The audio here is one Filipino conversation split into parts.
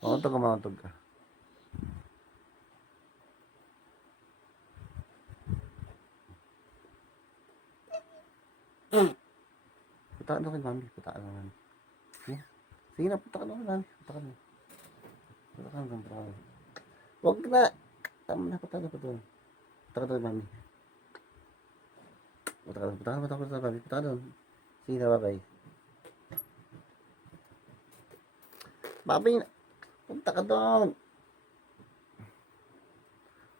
Mauntog ka, mauntog ka. Punta ka na kay mami. Punta ka na mami. Sige na, punta ka na kay mami. Punta ka na. Punta ka na, punta ka na. Huwag na. Tama na, punta ka na, punta ka na. Punta ka na kay mami. Punta ka na, punta ka na, punta ka na, mami. Punta ka na. Sige na, bye-bye. Mami, punta ka doon.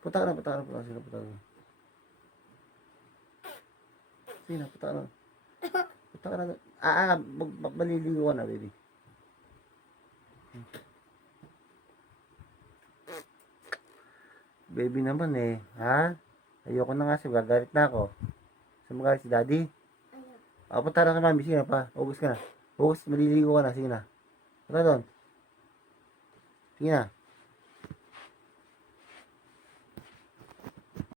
Punta ka na, punta ka na, punta ka na, punta ka na. Sige na, punta ka na. Punta ka na. Maliligo ka na, baby. Baby naman eh, ha? Ayoko na nga siya, gagalit na ako. Saan magalit si daddy? Punta na ka mami, sige na pa. Hugas ka na. Hugas, maliligo ka na, sige na. Punta doon. Sige na.